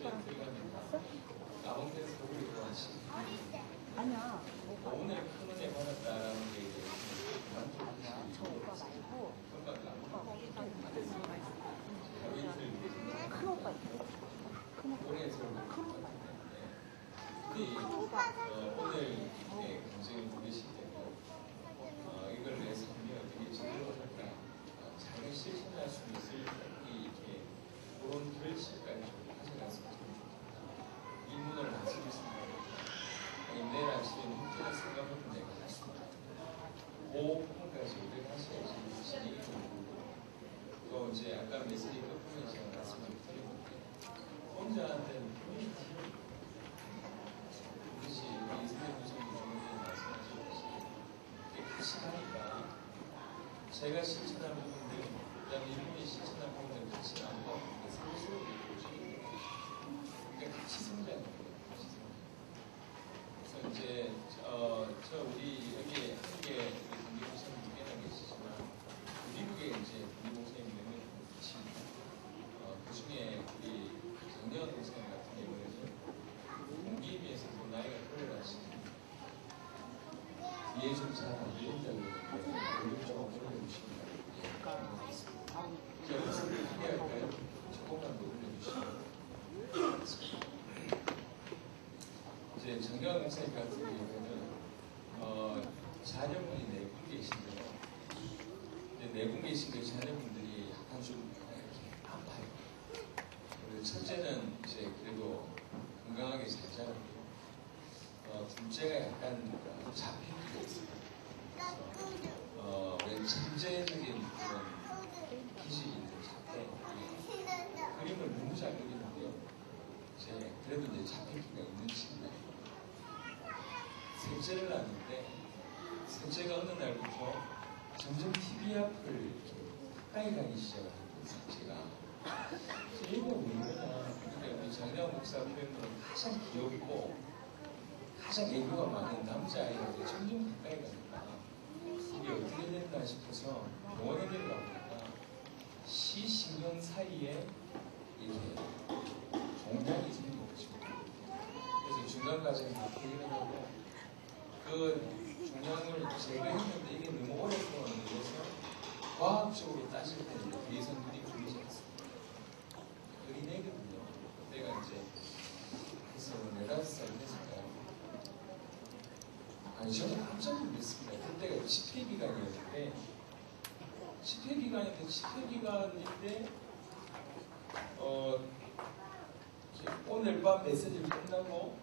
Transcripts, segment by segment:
오빠랑 봤어? 남원에서 우리 좋아하시. 아니야. 오늘 큰 은혜 받았다라는 게 이제 저 오빠 말고 오빠 큰 오빠 있어. 큰 오빠. 올해에서 큰 오빠. 오늘 이렇게 굉장히 부르실 때도 이걸 내 삶에 어떻게 제대로 할까 잘 실천할 수 있을 이렇게 그런 결실까지 좀 가져갔으면 좋겠다. 이 문을 안 쓰겠습니다. 내일 아침에 문제를 생각해보면 내가 할 수 없다. 그 부분까지 우리가 하셔야지 진행이 되고 또 이제 아까 메시지 끝부분에 제가 말씀을 드렸는데 혼자한테는 커뮤니티 그것이 우리 이스라엘 교수님도 조금 전에 말씀하셨듯이 이게 같이 하니까 제가 실천한 부분들 그다음에 이분이 실천한 부분들 같이 나누고 서로 이루어지는 그러니까 같이 성장하는 거예요. 같이 성장. 그래서 이제 저 우리 여기 한국에 우리 목사님 꽤나 계시지만 미국에 이제 우리 목사님 몇명 계시고 그 중에 우리 정년 목사님 같은 경우에는 공기에 비해서 더 나이가 덜하시고 이해 좀 잘 안 들린다고 그러는데 볼륨 조금 올려주십니다. 제가 목소리 크게 할까요? 조금만 더 올려주시면 이제 정경 목사님 같은 경우에는 자녀분이 4분 계신데요. 이제 4분 계신 그 자녀분들이 약간 좀 이렇게 아파요. 그리고 첫째는 이제 그래도 건강하게 잘 자랐고요. 둘째가 약간 잡힌기가 있어요. 왜 천재적인 그런 기질이 있는 자태. 그림을 너무 잘 그리는데요. 이제 그래도 이제 잡힌기가 있는 친구예요. 셋째를 낳는데 셋째가 어느 날부터 점점 TV 앞을 이렇게 가까이 가기 시작하는 셋째가 이거 왜 그러냐. 그러니까 우리 장량 목사 표현으로 가장 귀엽고 가장 애교가 많은 남자아이가 점점 가까이 가니까 이게 어떻게 됐나 싶어서 병원에 데려가 보니까 시신경 사이에 이렇게 종양이 생긴 거죠. 그래서 중간 과정이 다 일어나고 그 종양을 제거했는데 이게 너무 오랫동안 걸려서 과학적으로 따질 때는 뒤에서 눈이 보이지 않습니다. 어린애거든요. 내가 이제 그래서 4-5살 됐을까요? 아니 저는 깜짝 놀랐습니다. 그때가 집회 기간이었는데 오늘 밤 메시지를 끝나고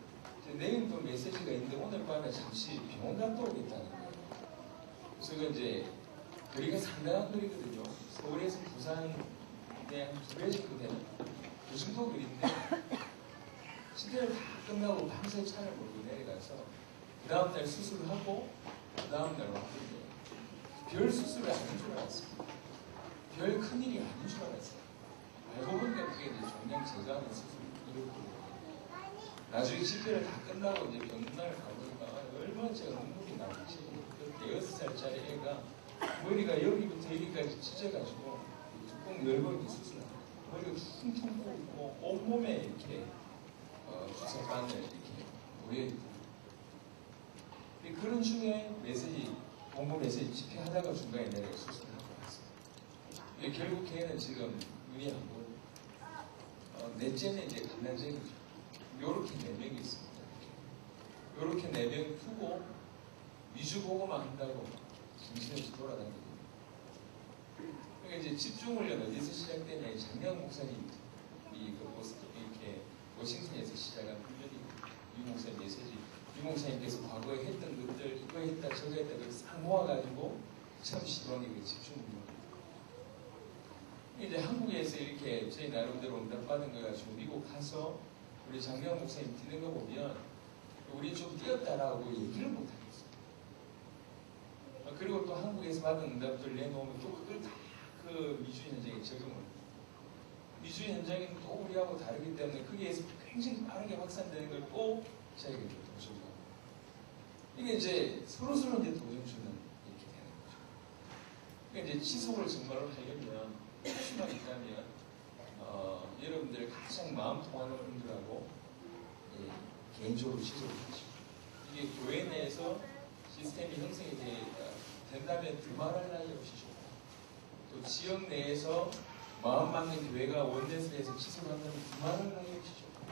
내일 또 메시지가 있는데 오늘 밤에 잠시 병원 갔다 오겠다는 거예요. 그래서 이제 거리가 상당한 거리거든요. 서울에서 부산에 한 2배 정도 되는 그 정도 거리인데 집회를 다 끝나고 밤새 차를 몰고 내려가서 그 다음날 수술을 하고 그 다음날 왔거든요. 별 수술이 아닌 줄 알았습니다. 별 큰일이 아닌 줄 알았어요. 알고 보니까 그게 이제 종양 제거하는 수술이 이렇거든요. 나중에 집회를 다 끝나고 이제 병문안을 가보니까 얼마나 제가 눈물이 나는지 그 6살짜리 애가 머리가 여기부터 여기까지 찢어가지고 뚜껑 열고 이렇게 수술하고 머리가 퉁퉁 부고 온몸에 이렇게 주사바늘 이렇게 모여있고 그런 중에 메시지 공부 메시지 집회하다가 중간에 내가 수술을 하고 왔어요. 결국 걔는 지금 눈이 안 보여요. 넷째는 이제 감난쟁이죠. 요렇게 4명이 있습니다. 요렇게 4명이 푸고 위주보고만 한다고 정신없이 돌아다니거든요. 그러니까 이제 집중훈련 어디서 시작되냐, 장량 목사님이 이렇게 워싱턴에서 시작한 훈련이 유 목사님 메시지, 유 목사님께서 과거에 했던 것들, 이거 했다, 저거 했다, 그걸 싹 모아가지고 처음 시도하는 게 집중훈련. 이제 한국에서 이렇게 저희 나름대로 응답받은 거 가지고 미국 가서 우리 장명 목사님 뛰는 거 보면 우리 좀 뛰었다라고 얘기를 못 하겠어요. 그리고 또 한국에서 받은 응답들 내놓으면 또 그걸 다 그 미주 현장에 적용을 해요. 미주 현장은 또 우리하고 다르기 때문에 거기에서 굉장히 빠르게 확산되는 걸 꼭 저에게 도전하고 이게 이제 서로서로 이제 도전 주는 이렇게 되는 거죠. 그러니까 이제 지속을 정말로 하려면 수만 있다면 여러분들 가장 마음 통하는 분들하고 원점적으로 지속을 하시고 이게 교회 내에서 시스템이 형성이 된다면 두말할 나위 없이 좋고 또 지역 내에서 마음 맞는 교회가 원내에서 지속한다면 두말할 나위 없이 좋고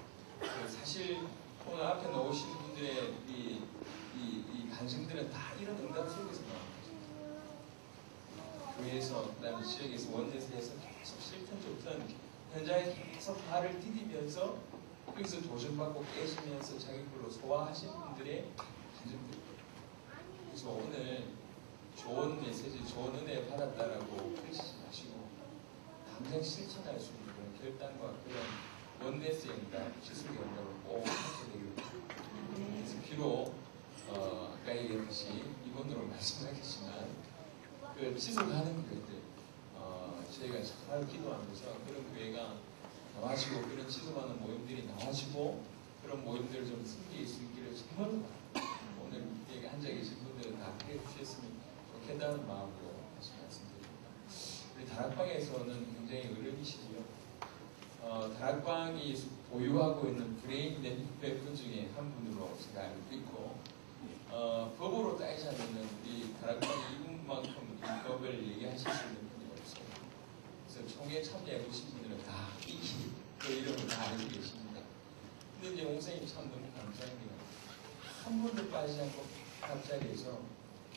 사실 오늘 앞에 나오신 분들의 이 관심들은 다 이런 응답 속에서 나옵니다. 교회에서 그다음에 지역에서 원내에서 계속 실천적으로 현장에 계속 발을 디디면서 거기서 도전받고 깨시면서 자기 걸로 소화하신 분들의 관심들. 그래서 오늘 좋은 메시지, 좋은 은혜 받았다라고 그러시지 마시고 당장 실천할 수 있는 그런 결단과 그런 원내스 응답, 지속의 응답을 꼭 하셔야 되겠습니다. 그래서 비록 아까 얘기했듯이 이번으로 말씀하겠지만 그 지속하는 교회들 저희가 정말 기도하면서 그런 교회가 나와지고 그런 지속하는 모임들이 나와지고 그런 모임들을 좀 숨길 수 있기를 정말 오늘 여기 앉아 계신 분들은 다 해 주셨으면 좋겠다는 마음으로 다시 말씀드립니다. 우리 다락방에서는 굉장히 어른이시고요. 다락방이 보유하고 있는 브레인 멤버 중에 한 분으로 제가 알고 있고 법으로 따지자면 우리 다락방 이분만큼 이 법을 얘기하실 수 있는 분이 없어요. 그래서 총회 참여해 보신 분들은 다 그 이름을 다 알고 계십니다. 근데 이제 목사님 참 너무 감사합니다. 한 번도 빠지지 않고 앞자리에서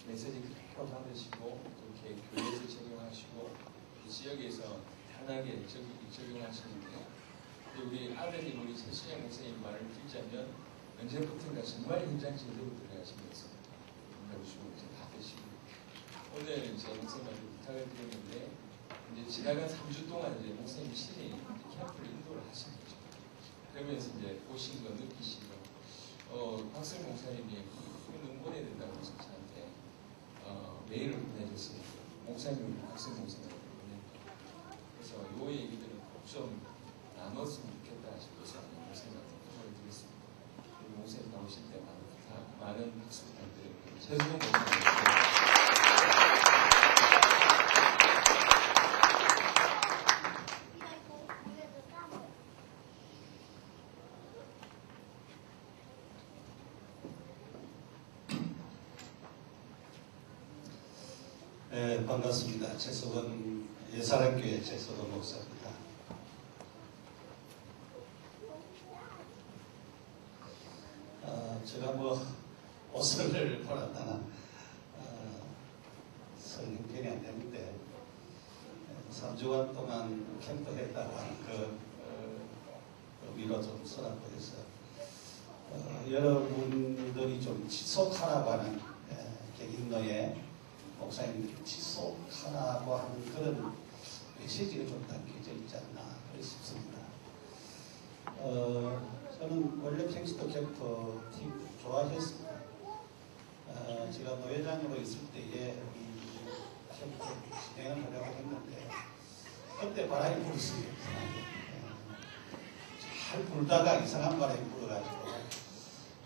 메시지 그대로 받으시고 이렇게 교회에서 적용하시고 지역에서 편하게 적용하시는데 우리 아드님 우리 최신영 목사님 말을 듣자면 언제부턴가 정말 현장 제대로 들어가시면서 주시고 이제 받으시고 오늘 제 목사님한테 부탁을 드렸는데 이제 지나간 3주 동안 이제 목사님 신이 캠프를 인도를 하신 거죠. 그러면서 이제 보신 거 느끼신 거 박승 목사님이 큰 응원해야 된다고 해서 저한테 메일을 보내줬습니다. 목사님 박승 목사님 보내니까 그래서 요 얘기들은 꼭 좀 나눴으면 좋겠다 싶어서 목사님한테 부탁을 드렸습니다. 목사님 나오실 때 많은 박수 부탁드립니다. 최수봉 목사님. 네, 반갑습니다. 최석원 예사랑교회 최석원 목사입니다. 제가 뭐 옷을 보았다나 성형편이 안 되는데 3주간 동안 캠프했다고 하는 그 의미로 좀 서랍해서 여러분들이 좀 지속하라고 하는 객인노에 목사님들이 지속하라고 하는 그런 메시지가 좀 담겨져 있지 않나 싶습니다. 저는 원래 텍스트 캠프 팀 좋아했습니다. 제가 노회장으로 있을 때에 이 캠프 진행을 하려고 했는데 그때 바람이 불었습니다. 잘 불다가 이상한 바람이 불어가지고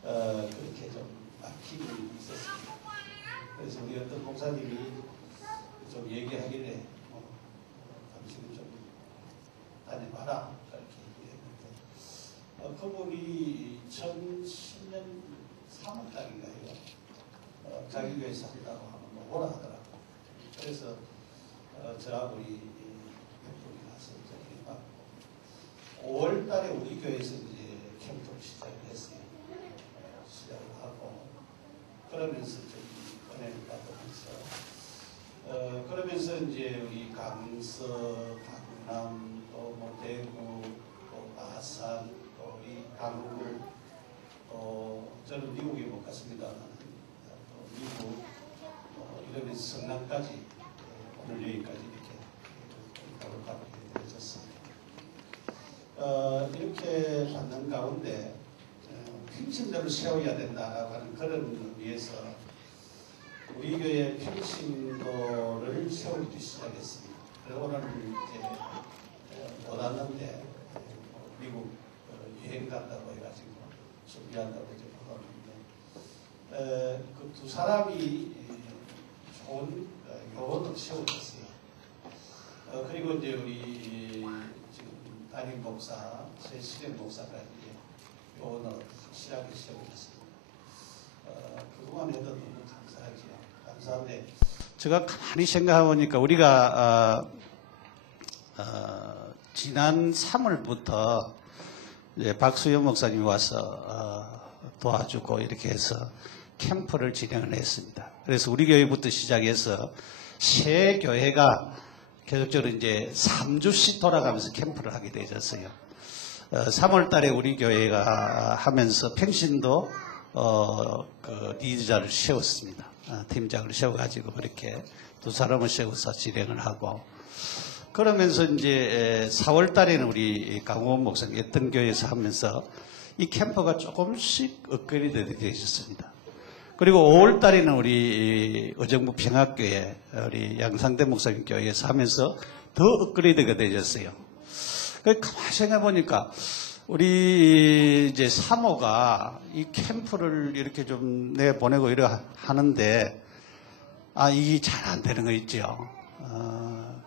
그렇게 좀 막힘이 있었습니다. 그래서 우리 어떤 목사님이 좀 얘기하길래 당신은 좀 다녀봐라 그렇게 얘기했는데 그분이 2010년 3월달인가요? 자기 교회에서 한다고 하면 오라 하더라고요. 그래서 저하고 우리 캠프를 가서 저기 받고 5월달에 우리 교회에서 이제 캠프를 시작을 했어요. 시작을 하고 그러면서 은혜를 받으면서 그러면서 이제 우리 강서, 강남, 또 뭐 대구, 또 마산, 또 이 강릉, 또 저는 미국에 못 갔습니다만 또 미국 이러면서 성남까지 오늘 여기까지 이렇게 답을 받게 되어졌습니다. 이렇게 받는 가운데 평신도를 세워야 된다라고 하는 그런 의미에서 우리 교회 평신도를 세우기 시작했습니다. 그래서 오늘 이제 못 왔는데 미국 여행 간다고 해가지고 준비한다고 이제 보았는데 그 두 사람이 좋은 요원을 세워졌어요. 그리고 이제 우리 지금 담임 목사, 최시령 목사가 이제 요원을 시작을 시작했습니다. 그동안 해도 너무 감사하지요. 감사한데 제가 가만히 생각해보니까 우리가 지난 3월부터 박수현 목사님이 와서 도와주고 이렇게 해서 캠프를 진행을 했습니다. 그래서 우리 교회부터 시작해서 새 교회가 계속적으로 이제 3주씩 돌아가면서 캠프를 하게 되었어요. 3월 달에 우리 교회가 하면서 평신도 그 리더자를 세웠습니다. 팀장을 세워가지고 그렇게 두 사람을 세워서 진행을 하고 그러면서 이제 4월 달에는 우리 강호원 목사님 어떤 교회에서 하면서 이 캠프가 조금씩 업그레이드 되어 있었습니다. 그리고 5월 달에는 우리 의정부 평학교회 우리 양상대 목사님 교회에서 하면서 더 업그레이드가 되었어요. 가만히 생각해 보니까 우리 이제 사모가 이 캠프를 이렇게 좀 내보내고 이래 하는데 이게 잘 안 되는 거 있죠.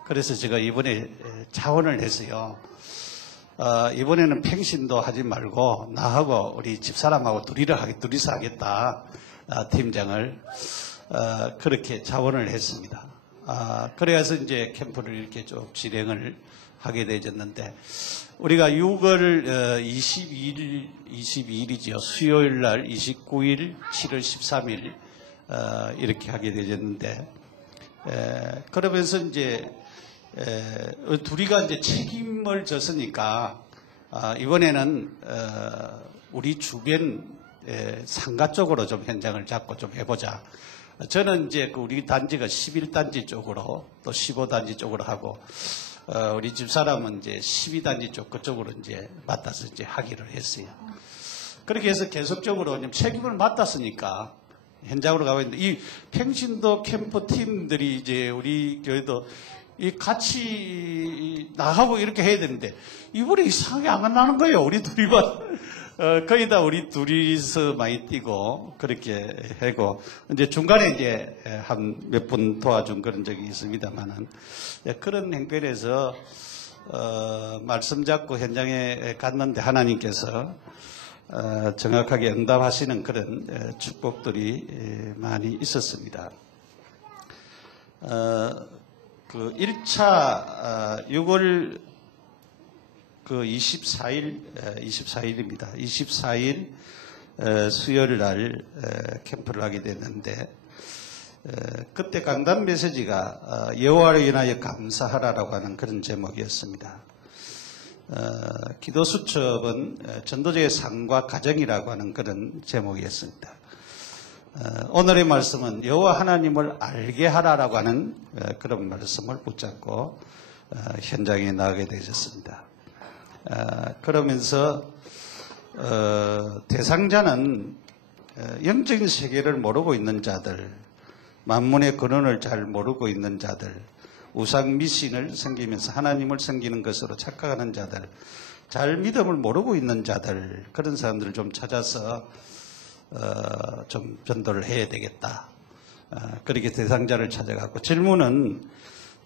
그래서 제가 이번에 자원을 했어요. 이번에는 팽신도 하지 말고 나하고 우리 집사람하고 둘이서 하겠다. 팀장을 그렇게 자원을 했습니다. 그래서 이제 캠프를 이렇게 좀 진행을 하게 되었는데 우리가 6월 22일이죠. 수요일 날 29일, 7월 13일 이렇게 하게 되었는데 그러면서 이제 둘이가 이제 책임을 졌으니까 이번에는 우리 주변 상가 쪽으로 좀 현장을 잡고 좀 해보자. 저는 이제 그 우리 단지가 11단지 쪽으로 또 15단지 쪽으로 하고 우리 집사람은 이제 12단지 쪽 그쪽으로 이제 맡아서 이제 하기로 했어요. 그렇게 해서 계속적으로 좀 책임을 맡았으니까 현장으로 가고 있는데 이 평신도 캠프 팀들이 이제 우리 교회도 이 같이 나가고 이렇게 해야 되는데 이번에 이상하게 안 나는 거예요. 우리 둘이만 거의 다 우리 둘이서 많이 뛰고 그렇게 하고 이제 중간에 이제 한 몇 분 도와준 그런 적이 있습니다만은 그런 행편에서 말씀 잡고 현장에 갔는데 하나님께서 정확하게 응답하시는 그런 축복들이 많이 있었습니다. 그 1차 6월 그 24일입니다. 24일 수요일 날 캠프를 하게 됐는데 그때 강단 메시지가 여호와를 인하여 감사하라라고 하는 그런 제목이었습니다. 기도 수첩은 전도자의 삶과 가정이라고 하는 그런 제목이었습니다. 오늘의 말씀은 여호와 하나님을 알게 하라라고 하는 그런 말씀을 붙잡고 현장에 나가게 되셨습니다. 그러면서 대상자는 영적인 세계를 모르고 있는 자들, 만문의 근원을 잘 모르고 있는 자들, 우상 미신을 섬기면서 하나님을 섬기는 것으로 착각하는 자들, 잘 믿음을 모르고 있는 자들, 그런 사람들을 좀 찾아서 좀 전도를 해야 되겠다. 그렇게 대상자를 찾아갔고 질문은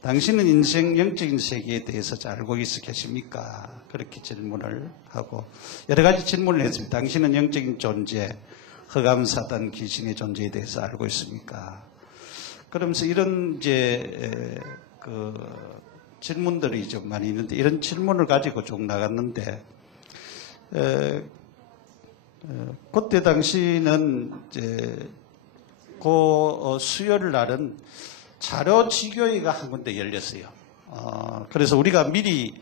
당신은 인생 영적인 세계에 대해서 잘 알고 계십니까? 그렇게 질문을 하고 여러 가지 질문을 했습니다. 당신은 영적인 존재, 흑암 사단 귀신의 존재에 대해서 알고 있습니까? 그러면서 이런 이제 그 질문들이 좀 많이 있는데 이런 질문을 가지고 쭉 나갔는데 그때 당시는 이제 그 수요일 날은 자료지교회가 한 군데 열렸어요. 그래서 우리가 미리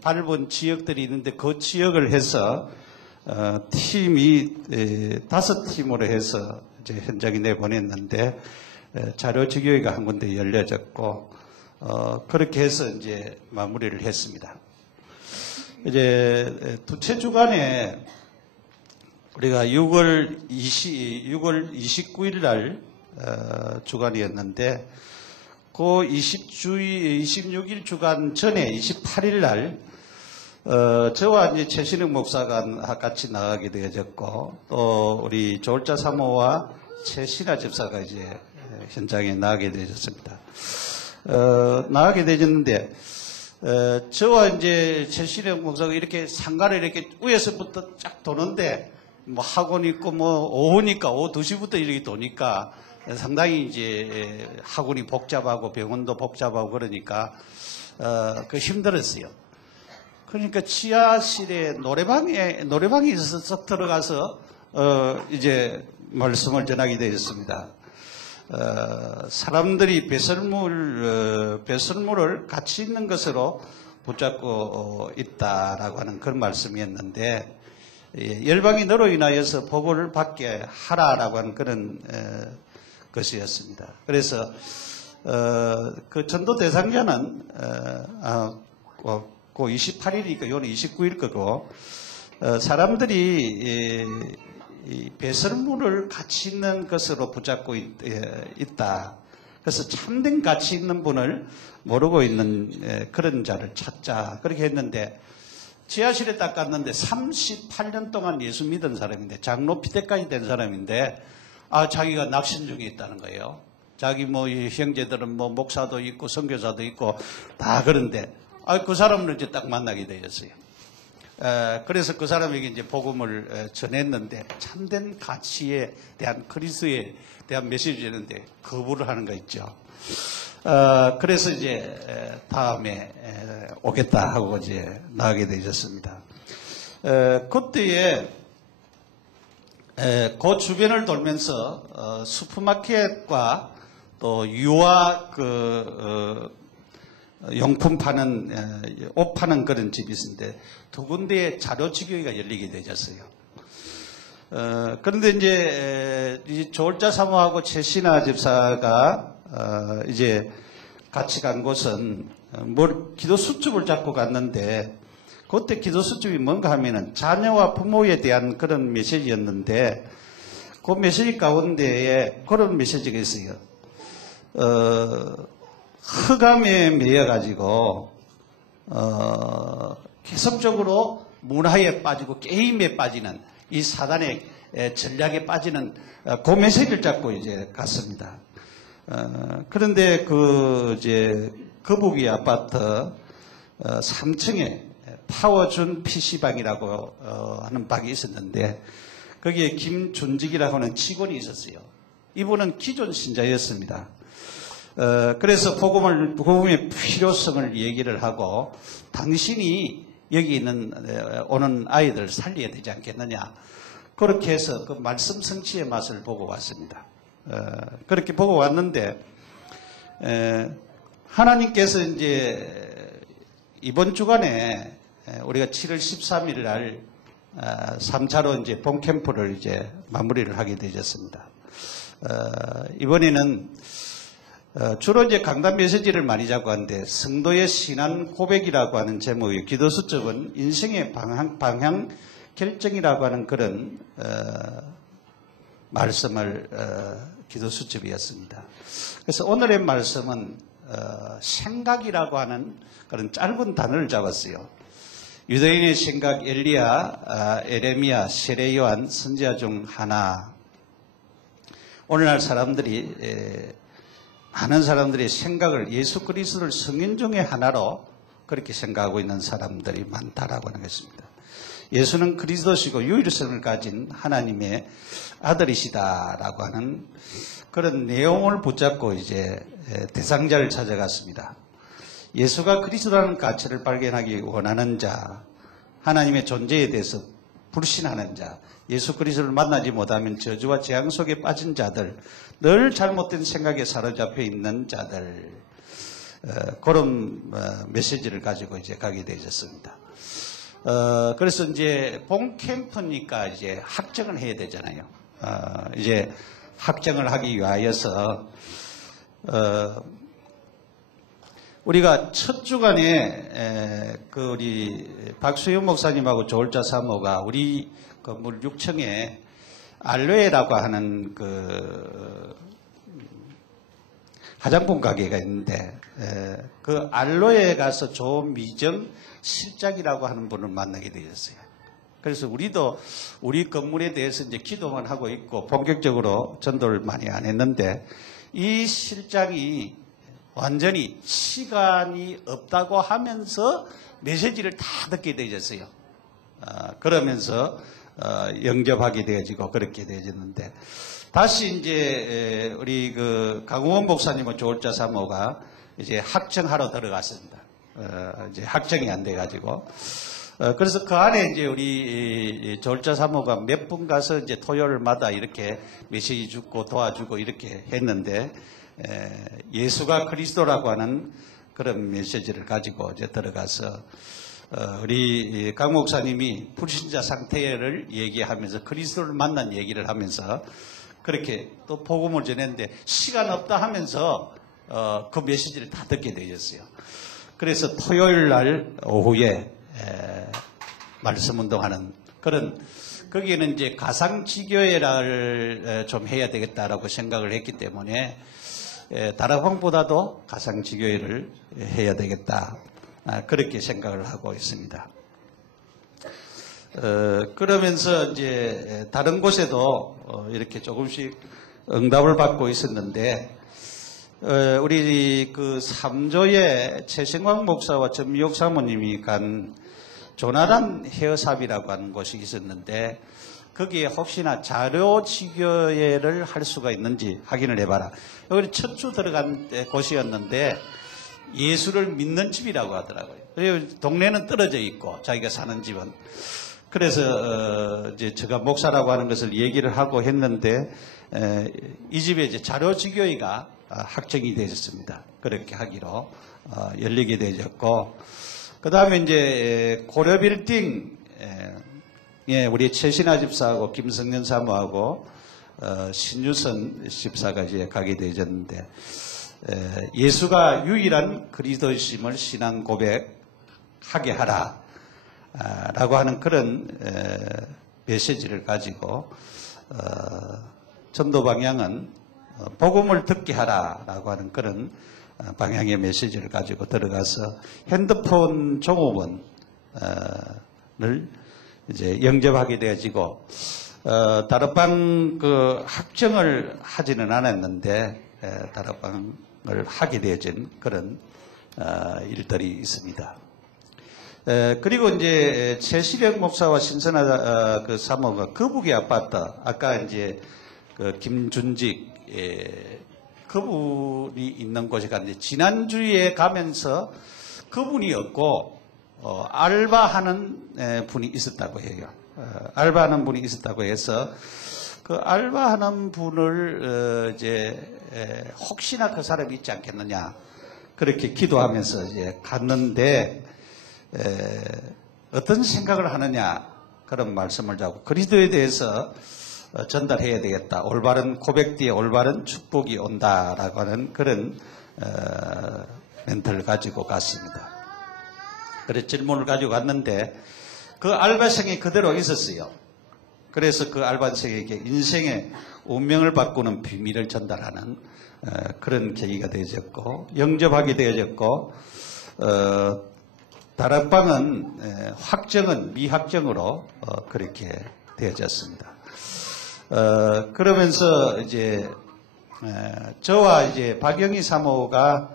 밟은 지역들이 있는데 그 지역을 해서 팀이 5팀으로 해서 이제 현장에 내보냈는데 자료지교회가 한 군데 열려졌고 그렇게 해서 이제 마무리를 했습니다. 이제 두째 주간에 우리가 6월 29일 날 주간이었는데 그 26일 주간 전에 28일 날 저와 이제 최신욱 목사가 같이 나가게 되어졌고 또 우리 조울자 사모와 최신아 집사가 이제 현장에 나가게 되어졌습니다. 나가게 되어졌는데 저와 이제 최신욱 목사가 이렇게 상가를 이렇게 위에서부터 쫙 도는데 뭐 학원 있고 뭐 오후니까 오후 2시부터 이렇게 도니까 상당히 이제 학원이 복잡하고 병원도 복잡하고 그러니까 그 힘들었어요. 그러니까 지하실에 노래방에 있어서 들어가서 이제 말씀을 전하게 되었습니다. 사람들이 배설물을 가치 있는 것으로 붙잡고 있다라고 하는 그런 말씀이었는데, 열방이 너로 인하여서 복을 받게 하라라고 하는 그런 것이었습니다. 그래서 그 전도 대상자는 그 28일이니까 이거는 29일 거고, 사람들이 이 배설물을 가치 있는 것으로 붙잡고 있다. 그래서 참된 가치 있는 분을 모르고 있는 그런 자를 찾자. 그렇게 했는데, 지하실에 딱 갔는데 38년 동안 예수 믿은 사람인데, 장로피 때까지 된 사람인데, 자기가 낙신 중에 있다는 거예요. 자기 뭐 형제들은 뭐 목사도 있고 선교사도 있고 다 그런데, 그 사람을 이제 딱 만나게 되었어요. 그래서 그 사람에게 이제 복음을 전했는데, 참된 가치에 대한 그리스도에 대한 메시지였는데 거부를 하는 거 있죠. 그래서 이제 다음에 오겠다 하고 이제 나가게 되셨습니다. 그때에 그 주변을 돌면서 슈퍼마켓과 또 유아 용품 파는 옷 파는 그런 집이 있었는데 두 군데에 자료지교회가 열리게 되셨어요. 그런데 이제 조을자 사모하고 최신아 집사가 이제 같이 간 곳은 기도 수첩을 잡고 갔는데, 그때 기도 수첩이 뭔가 하면은 자녀와 부모에 대한 그런 메시지였는데, 그 메시지 가운데에 그런 메시지가 있어요. 흑암에 매여가지고 계속적으로 문화에 빠지고 게임에 빠지는 이 사단의 전략에 빠지는 그 메시지를 잡고 이제 갔습니다. 그런데 이제 거북이 아파트 3층에 파워준 PC방이라고 하는 방이 있었는데, 거기에 김준직이라고 하는 직원이 있었어요. 이분은 기존 신자였습니다. 그래서 복음의 필요성을 얘기를 하고, 당신이 여기 오는 아이들 살려야 되지 않겠느냐. 그렇게 해서 그 말씀 성취의 맛을 보고 왔습니다. 그렇게 보고 왔는데, 하나님께서 이제 이번 주간에 우리가 7월 13일 날 3차로 이제 봄캠프를 이제 마무리를 하게 되셨습니다. 이번에는 주로 이제 강단 메시지를 많이 잡고 하는데, 성도의 신앙 고백이라고 하는 제목의 기도 수첩은 인생의 방향 결정이라고 하는 그런 말씀을 기도 수첩이었습니다. 그래서 오늘의 말씀은 생각이라고 하는 그런 짧은 단어를 잡았어요. 유대인의 생각, 엘리야, 에레미야, 세례 요한, 선지자 중 하나. 오늘날 많은 사람들이 생각을, 예수 그리스도를 성인 중에 하나로 그렇게 생각하고 있는 사람들이 많다라고 하는 것입니다. 예수는 그리스도시고 유일성을 가진 하나님의 아들이시다라고 하는 그런 내용을 붙잡고 이제 대상자를 찾아갔습니다. 예수가 그리스도라는 가치를 발견하기 원하는 자, 하나님의 존재에 대해서 불신하는 자, 예수 그리스도를 만나지 못하면 저주와 재앙 속에 빠진 자들, 늘 잘못된 생각에 사로잡혀 있는 자들, 그런 메시지를 가지고 이제 가게 되셨습니다. 그래서 이제 봄 캠프니까 이제 학정을 해야 되잖아요. 이제 학정을 하기 위하여서 우리가 첫 주간에 우리 박수영 목사님하고 조을자 사모가 우리 건물 6층에 알로에라고 하는 화장품 가게가 있는데, 그 알로에 가서 좋은 미정 실장이라고 하는 분을 만나게 되었어요. 그래서 우리도 우리 건물에 대해서 이제 기도만 하고 있고 본격적으로 전도를 많이 안 했는데, 이 실장이 완전히 시간이 없다고 하면서 메시지를 다 듣게 되었어요. 그러면서 영접하게 되어지고 그렇게 되어졌는데 다시 이제 우리 그 강우원 목사님은 조울자 사모가 이제 학정하러 들어갔습니다. 이제 학정이 안 돼가지고 그래서 그 안에 이제 우리 조울자 사모가 몇 분 가서 이제 토요일마다 이렇게 메시지 주고 도와주고 이렇게 했는데 예수가 그리스도라고 하는 그런 메시지를 가지고 이제 들어가서 우리 강 목사님이 불신자 상태를 얘기하면서 그리스도를 만난 얘기를 하면서 그렇게 또 복음을 전했는데 시간 없다 하면서 그 메시지를 다 듣게 되었어요. 그래서 토요일 날 오후에 말씀 운동하는 그런 거기에는 이제 가상지교회를 좀 해야 되겠다라고 생각을 했기 때문에 다락방보다도 가상지교회를 해야 되겠다. 그렇게 생각을 하고 있습니다. 그러면서 이제 다른 곳에도 이렇게 조금씩 응답을 받고 있었는데 우리 그 3조의 최승광 목사와 전미옥 사모님이 간 조나단 헤어삽이라고 하는 곳이 있었는데 거기에 혹시나 자료지교회를 할 수가 있는지 확인을 해봐라. 여기 첫 주 들어간 곳이었는데 예수를 믿는 집이라고 하더라고요. 그리고 동네는 떨어져 있고 자기가 사는 집은. 그래서 이제 제가 목사라고 하는 것을 얘기를 하고 했는데 이 집에 이제 자료지교회가 확정이 되었습니다. 그렇게 하기로 열리게 되었고 그 다음에 이제 고려빌딩 우리 최신아 집사하고 김성년 사모하고 신유선 집사가 이제 가게 되었는데 예수가 유일한 그리스도이심을 신앙 고백하게 하라 라고 하는 그런 메시지를 가지고 전도 방향은 복음을 듣게 하라 라고 하는 그런 방향의 메시지를 가지고 들어가서 핸드폰 종업원을 이제 영접하게 되어지고 다락방 그 학정을 하지는 않았는데 다락방을 하게 되어진 그런 일들이 있습니다. 그리고 이제 최시령 목사와 신선하 그 사모가 거북이 아파트 아까 이제 그 김준직 그분이 있는 곳에 갔는데 지난주에 가면서 그분이 없고 알바하는 분이 있었다고 해요. 알바하는 분이 있었다고 해서 그 알바하는 분을 이제 혹시나 그 사람이 있지 않겠느냐 그렇게 기도하면서 이제 갔는데 어떤 생각을 하느냐 그런 말씀을 하고 그리스도에 대해서 전달해야 되겠다. 올바른 고백 뒤에 올바른 축복이 온다라고 하는 그런 멘트를 가지고 갔습니다. 그래서 질문을 가지고 갔는데 그 알바생이 그대로 있었어요. 그래서 그 알바생에게 인생의 운명을 바꾸는 비밀을 전달하는 그런 계기가 되어졌고 영접하게 되어졌고 다락방은 확정은 미확정으로 그렇게 되어졌습니다. 그러면서 이제 저와 이제 박영희 사모가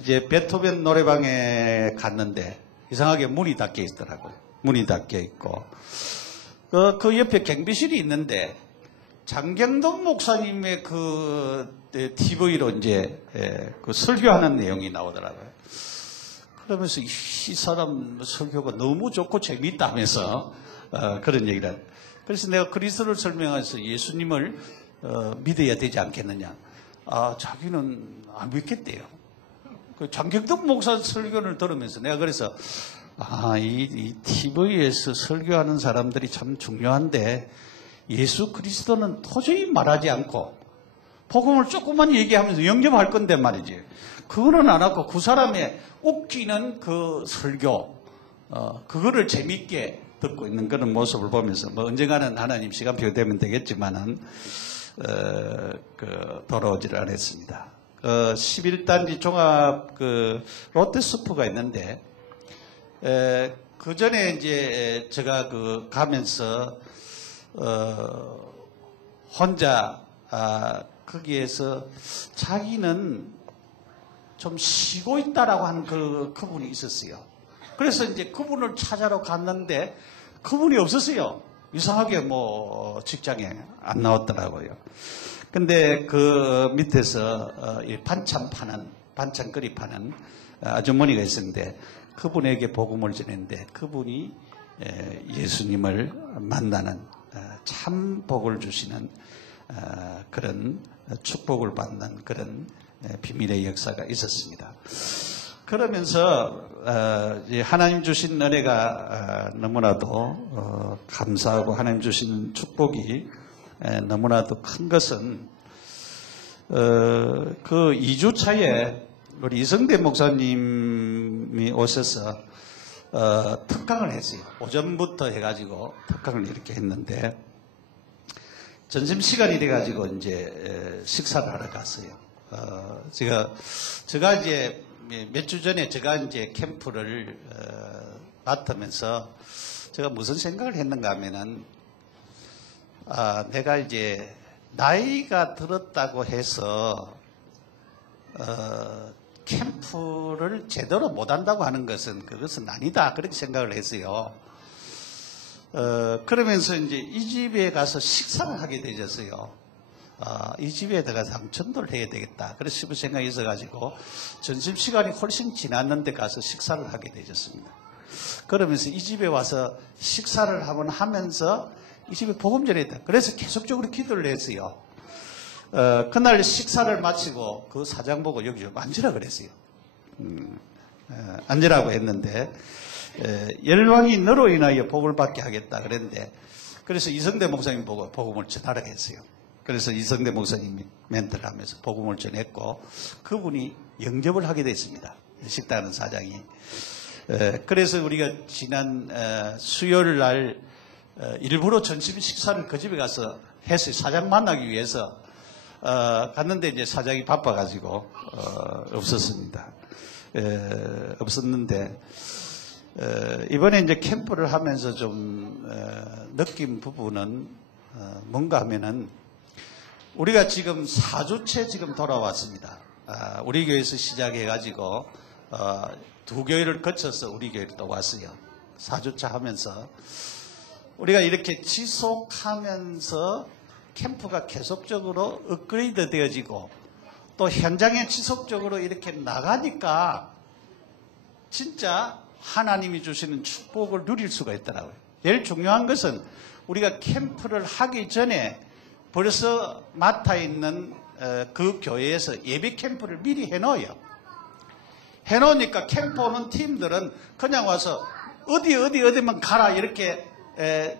이제 베토벤 노래방에 갔는데 이상하게 문이 닫혀 있더라고요. 문이 닫혀 있고 그 옆에 경비실이 있는데 장경동 목사님의 그 TV로 이제 그 설교하는 내용이 나오더라고요. 그러면서 이 사람 설교가 너무 좋고 재미있다면서 그런 얘기를. 그래서 내가 그리스도를 설명해서 예수님을 믿어야 되지 않겠느냐. 자기는 안 믿겠대요. 그 장경덕 목사 설교를 들으면서 내가 그래서 이 TV에서 설교하는 사람들이 참 중요한데 예수 그리스도는 도저히 말하지 않고 복음을 조금만 얘기하면서 영접할 건데 말이지. 그거는 안 하고 그 사람의 웃기는 그 설교 그거를 재밌게 듣고 있는 그런 모습을 보면서 뭐 언젠가는 하나님 시간표 되면 되겠지만은 돌아오지를 않았습니다. 11단지 종합 롯데수프가 있는데 그 전에 이제 제가 가면서 혼자 거기에서 자기는 좀 쉬고 있다라고 하는 그분이 있었어요. 그래서 이제 그분을 찾아러 갔는데 그분이 없었어요. 이상하게 뭐 직장에 안 나왔더라고요. 근데 그 밑에서 이 반찬거리 파는 아주머니가 있었는데 그분에게 복음을 전했는데 그분이 예수님을 만나는 참 복을 주시는 그런 축복을 받는 그런 비밀의 역사가 있었습니다. 그러면서 하나님 주신 은혜가 너무나도 감사하고 하나님 주신 축복이 너무나도 큰 것은 그 2주 차에 우리 이성대 목사님이 오셔서 특강을 했어요. 오전부터 해가지고 특강을 이렇게 했는데 점심시간이 돼가지고 이제 식사를 하러 갔어요. 제가 이제 몇 주 전에 제가 이제 캠프를 맡으면서 제가 무슨 생각을 했는가 하면은 내가 이제 나이가 들었다고 해서 캠프를 제대로 못한다고 하는 것은 그것은 아니다 그렇게 생각을 했어요. 그러면서 이제 이 집에 가서 식사를 하게 되졌어요. 이 집에 들어가서 전도를 해야 되겠다. 그래서 싶은 생각이 있어가지고 점심시간이 훨씬 지났는데 가서 식사를 하게 되졌습니다. 그러면서 이 집에 와서 식사를 한번 하면서 이 집에 복음 전했다. 그래서 계속적으로 기도를 했어요. 그날 식사를 마치고 그 사장 보고 여기 좀 앉으라 그랬어요. 앉으라고 했는데 열왕이 너로 인하여 복을 받게 하겠다 그랬는데 그래서 이성대 목사님 보고 복음을 전하라고 했어요. 그래서 이성대 목사님이 멘트를 하면서 복음을 전했고 그분이 영접을 하게 됐습니다. 식당하는 사장이. 그래서 우리가 지난 수요일 날 일부러 점심 식사를 그 집에 가서 했어요. 사장 만나기 위해서 갔는데 이제 사장이 바빠가지고 없었습니다. 없었는데 이번에 이제 캠프를 하면서 좀 느낀 부분은 뭔가 하면은 우리가 지금 4주째 지금 돌아왔습니다. 우리 교회에서 시작해가지고 2교회를 거쳐서 우리 교회로 또 왔어요. 4주차 하면서 우리가 이렇게 지속하면서 캠프가 계속적으로 업그레이드 되어지고 또 현장에 지속적으로 이렇게 나가니까 진짜 하나님이 주시는 축복을 누릴 수가 있더라고요. 제일 중요한 것은 우리가 캠프를 하기 전에 벌써 맡아 있는 그 교회에서 예배 캠프를 미리 해놓아요. 해놓으니까 캠프 오는 팀들은 그냥 와서 어디만 가라 이렇게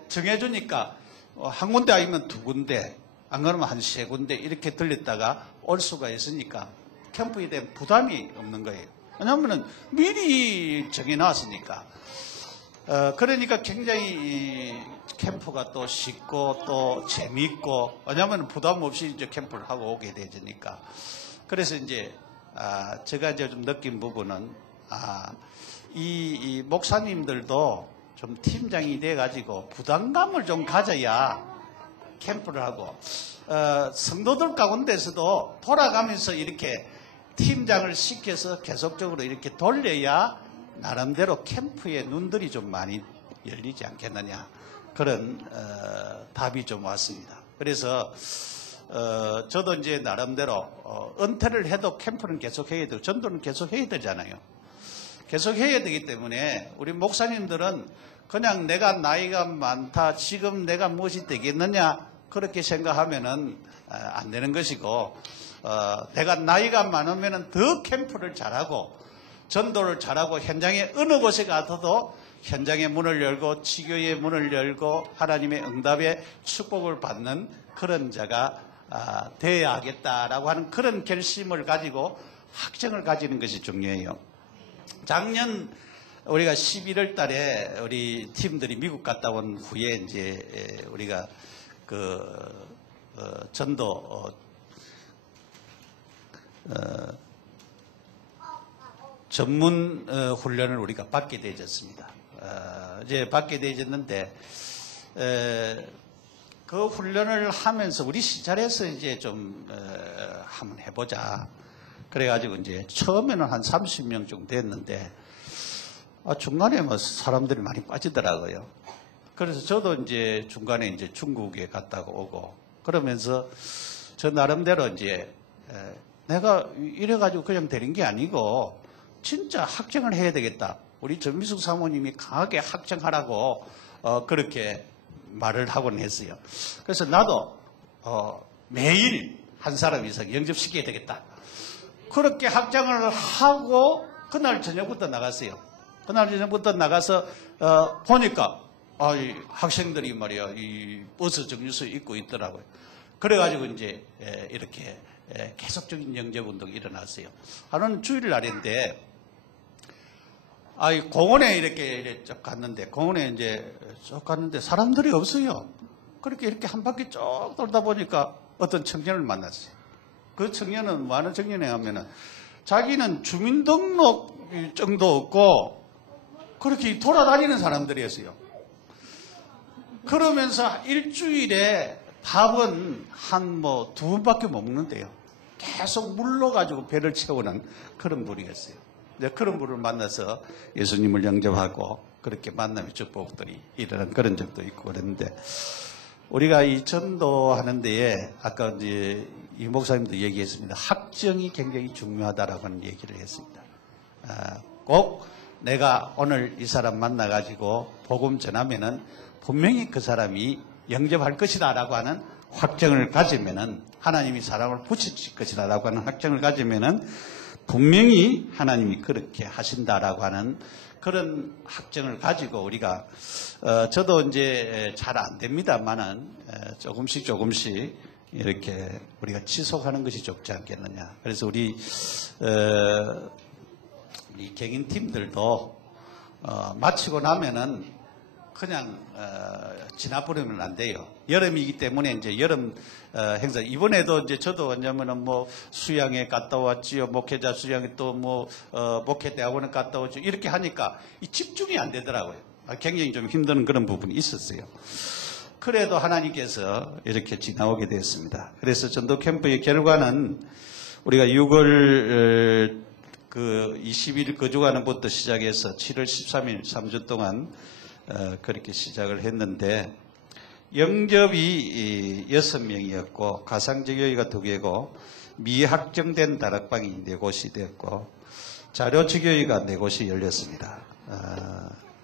정해주니까 한 군데 아니면 2군데 안 그러면 한 3군데 이렇게 들렸다가 올 수가 있으니까 캠프에 대한 부담이 없는 거예요. 왜냐하면 미리 정해놨으니까. 그러니까 굉장히 캠프가 또 쉽고 또 재미있고 왜냐하면 부담 없이 이제 캠프를 하고 오게 되니까. 그래서 이제 제가 이제 좀 느낀 부분은 이 목사님들도 좀 팀장이 돼가지고 부담감을 좀 가져야 캠프를 하고 성도들 가운데서도 돌아가면서 이렇게 팀장을 시켜서 계속적으로 이렇게 돌려야 나름대로 캠프에 눈들이 좀 많이 열리지 않겠느냐 그런 답이 좀 왔습니다. 그래서 저도 이제 나름대로 은퇴를 해도 캠프는 계속해야 되고 전도는 계속해야 되잖아요. 계속해야 되기 때문에 우리 목사님들은 그냥 내가 나이가 많다 지금 내가 무엇이 되겠느냐 그렇게 생각하면은 안 되는 것이고 내가 나이가 많으면은 더 캠프를 잘하고 전도를 잘하고 현장에 어느 곳에 가서도 현장의 문을 열고 지교의 문을 열고 하나님의 응답의 축복을 받는 그런 자가 되어야 하겠다라고 하는 그런 결심을 가지고 확정을 가지는 것이 중요해요. 작년 우리가 11월 달에 우리 팀들이 미국 갔다 온 후에 이제 우리가 전도 전문 훈련을 우리가 받게 되어졌습니다. 이제 받게 되어졌는데 그 훈련을 하면서 우리 시찰에서 이제 좀 한번 해보자. 그래가지고 이제 처음에는 한 30명 정도 됐는데 중간에 뭐 사람들이 많이 빠지더라고요. 그래서 저도 이제 중간에 이제 중국에 갔다가 오고 그러면서 저 나름대로 이제 내가 이래가지고 그냥 되는 게 아니고 진짜 학정을 해야 되겠다. 우리 전미숙 사모님이 강하게 학정하라고 그렇게 말을 하곤 했어요. 그래서 나도 매일 한 사람 이상 영접시켜야 되겠다. 그렇게 학장을 하고 그날 저녁부터 나갔어요. 그날 저녁부터 나가서 보니까 이 학생들이 말이야 이 버스 정류소에 있고 있더라고요. 그래가지고 이제 이렇게 계속적인 영접 운동이 일어났어요. 하루는 주일날인데 공원에 이렇게 쭉 갔는데 공원에 이제 쭉 갔는데 사람들이 없어요. 그렇게 이렇게 한 바퀴 쭉 돌다 보니까 어떤 청년을 만났어요. 그 청년은 뭐 하는 청년이 하면은 자기는 주민등록 정도 없고 그렇게 돌아다니는 사람들이었어요. 그러면서 일주일에 밥은 한 두 번밖에 못 먹는데요. 계속 물러가지고 배를 채우는 그런 분이었어요. 그런 분을 만나서 예수님을 영접하고 그렇게 만남의 축복들이 일어난 그런 적도 있고 그랬는데 우리가 이 전도하는 데에 아까 이제 이 목사님도 얘기했습니다. 학정이 굉장히 중요하다라고 하는 얘기를 했습니다. 꼭 내가 오늘 이 사람 만나가지고 복음 전하면은 분명히 그 사람이 영접할 것이다라고 하는 확정을 가지면은 하나님이 사람을 붙이실 것이다라고 하는 확정을 가지면은 분명히 하나님이 그렇게 하신다라고 하는 그런 확정을 가지고 우리가 저도 이제 잘 안 됩니다만은 조금씩 이렇게 우리가 지속하는 것이 좋지 않겠느냐. 그래서 우리 경인팀들도 마치고 나면은 그냥 지나버리면 안 돼요. 여름이기 때문에 이제 여름 행사 이번에도 이제 저도 왜냐면은 수양에 갔다 왔지요. 목회자 수양에 또 목회 대학원에 갔다 왔죠. 이렇게 하니까 이 집중이 안 되더라고요. 굉장히 좀 힘든 그런 부분이 있었어요. 그래도 하나님께서 이렇게 지나오게 되었습니다. 그래서 전도 캠프의 결과는 우리가 6월 20일 거주가는부터 시작해서 7월 13일 3주 동안 그렇게 시작을 했는데 영접이 6명이었고 가상제교회가 2개고 미학정된 다락방이 4곳이 되었고 자료지교회가 4곳이 열렸습니다.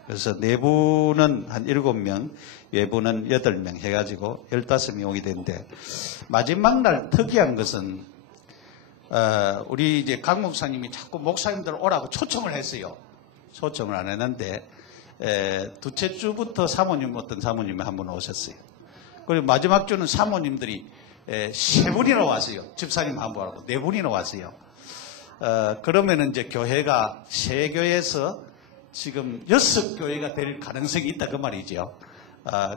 그래서 내부는 한 7명, 외부는 8명 해가지고 15명이 오게 됐는데 마지막 날 특이한 것은 우리 이제 강 목사님이 자꾸 목사님들 오라고 초청을 했어요. 초청을 안 했는데 두째 주부터 어떤 사모님이 한 분 오셨어요. 그리고 마지막 주는 사모님들이 3분이나 왔어요. 집사님 한 분하고 4분이나 왔어요. 그러면은 이제 교회가 3교회에서 지금 6교회가 될 가능성이 있다 그 말이죠.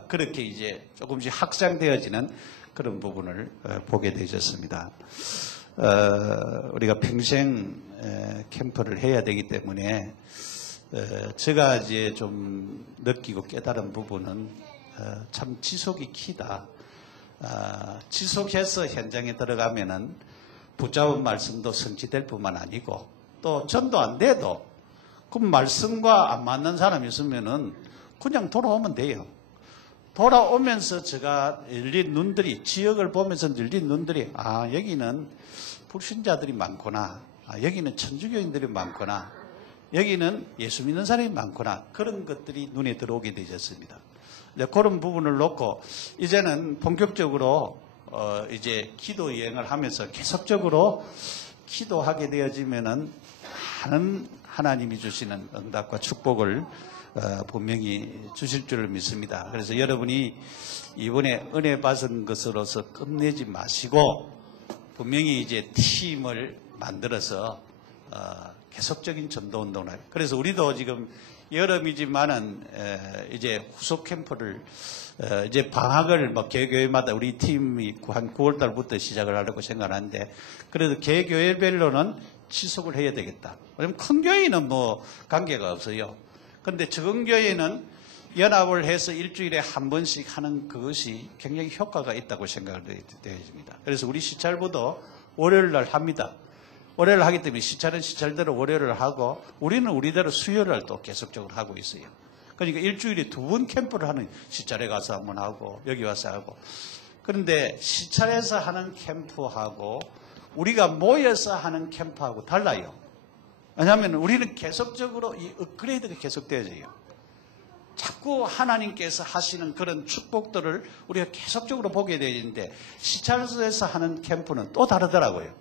그렇게 이제 조금씩 확장되어지는 그런 부분을 보게 되셨습니다. 우리가 평생 캠프를 해야 되기 때문에 제가 이제 좀 느끼고 깨달은 부분은 참 지속이 키다. 지속해서 현장에 들어가면은 붙잡은 말씀도 성취될 뿐만 아니고 또 전도 안 돼도 그 말씀과 안 맞는 사람이 있으면은 그냥 돌아오면 돼요. 돌아오면서 제가 열린 눈들이 지역을 보면서 열린 눈들이 여기는 불신자들이 많구나. 여기는 천주교인들이 많구나. 여기는 예수 믿는 사람이 많구나. 그런 것들이 눈에 들어오게 되셨습니다. 그런 부분을 놓고 이제는 본격적으로 이제 기도 여행을 하면서 계속적으로 기도하게 되어지면은 많은 하나님이 주시는 응답과 축복을 분명히 주실 줄을 믿습니다. 그래서 여러분이 이번에 은혜 받은 것으로서 끝내지 마시고 분명히 이제 팀을 만들어서 계속적인 전도 운동을 해요. 그래서 우리도 지금 여름이지만은 이제 후속 캠프를 이제 방학을 개교회마다 우리 팀이 한 9월 달부터 시작을 하려고 생각하는데 그래도 개교회별로는 지속을 해야 되겠다. 왜냐면 큰 교회는 관계가 없어요. 그런데 적은 교회는 연합을 해서 일주일에 한 번씩 하는 그것이 굉장히 효과가 있다고 생각을 되어집니다. 그래서 우리 시찰부도 월요일 날 합니다. 월요일 하기 때문에 시찰은 시찰대로 월요일을 하고 우리는 우리대로 수요일 날 또 계속적으로 하고 있어요. 그러니까 일주일에 2번 캠프를 하는, 시찰에 가서 한번 하고 여기 와서 하고. 그런데 시찰에서 하는 캠프하고 우리가 모여서 하는 캠프하고 달라요. 왜냐하면 우리는 계속적으로 이 업그레이드가 계속되어져요. 자꾸 하나님께서 하시는 그런 축복들을 우리가 계속적으로 보게 되는데, 시찰에서 하는 캠프는 또 다르더라고요.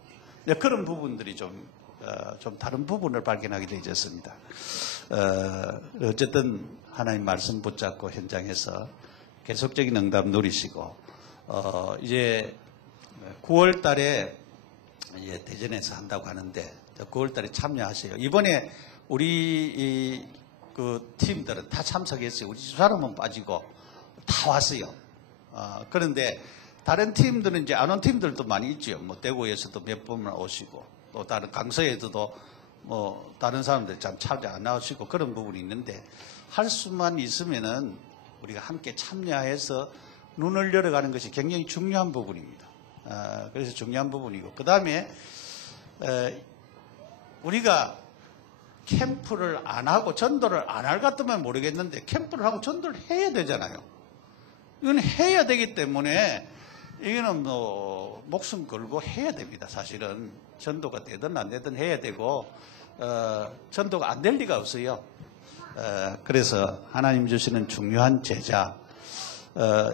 그런 부분들이 좀 다른 부분을 발견하게 되었습니다. 어쨌든 하나님 말씀 붙잡고 현장에서 계속적인 응답 누리시고, 이제 9월 달에 이제 대전에서 한다고 하는데 9월 달에 참여하세요. 이번에 우리 그 팀들은 다 참석했어요. 우리 집사람은 빠지고 다 왔어요. 그런데 다른 팀들은 이제 안 온 팀들도 많이 있죠. 뭐 대구에서도 몇 번만 오시고, 또 다른 강서에서도 뭐 다른 사람들 참 찾아 안 나오시고 그런 부분이 있는데, 할 수만 있으면은 우리가 함께 참여해서 눈을 열어가는 것이 굉장히 중요한 부분입니다. 그래서 중요한 부분이고, 그 다음에 우리가 캠프를 안 하고 전도를 안 할 것 같으면 모르겠는데, 캠프를 하고 전도를 해야 되잖아요. 이건 해야 되기 때문에 이거는 뭐 목숨 걸고 해야 됩니다. 사실은 전도가 되든 안 되든 해야 되고, 전도가 안 될 리가 없어요. 그래서 하나님 주시는 중요한 제자,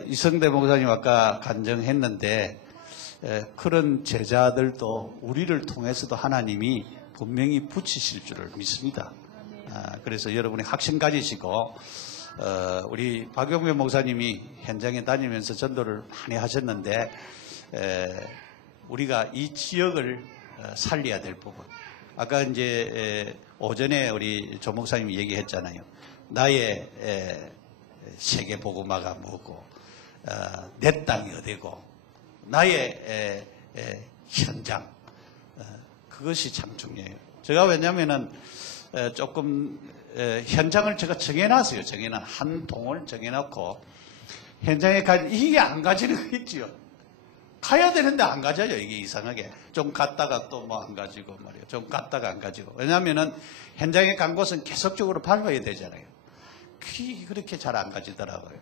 이성대 목사님 아까 간증했는데, 그런 제자들도 우리를 통해서도 하나님이 분명히 붙이실 줄을 믿습니다. 그래서 여러분이 확신 가지시고, 우리 박용배 목사님이 현장에 다니면서 전도를 많이 하셨는데, 우리가 이 지역을 살려야 될 부분. 아까 이제 오전에 우리 조 목사님이 얘기했잖아요. 나의 세계 복음화가 뭐고, 내 땅이 어디고, 나의 현장, 그것이 참 중요해요. 제가 왜냐면은 조금 현장을 제가 정해놨어요. 한 동을 정해놓고 현장에 이게 안 가지는 거 있지요. 가야 되는데 안 가져요. 이게 이상하게 좀 갔다가 또 뭐 안 가지고 말이에요. 좀 갔다가 안 가지고. 왜냐하면은 현장에 간 곳은 계속적으로 밟아야 되잖아요. 그렇게 잘 안 가지더라고요.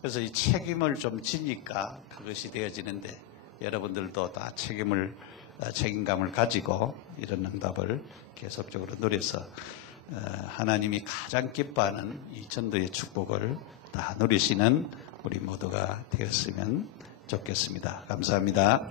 그래서 이 책임을 좀 지니까 그것이 되어지는데, 여러분들도 다 책임감을 가지고 이런 응답을 계속적으로 누려서 하나님이 가장 기뻐하는 이 전도의 축복을 다 누리시는 우리 모두가 되었으면 좋겠습니다. 감사합니다.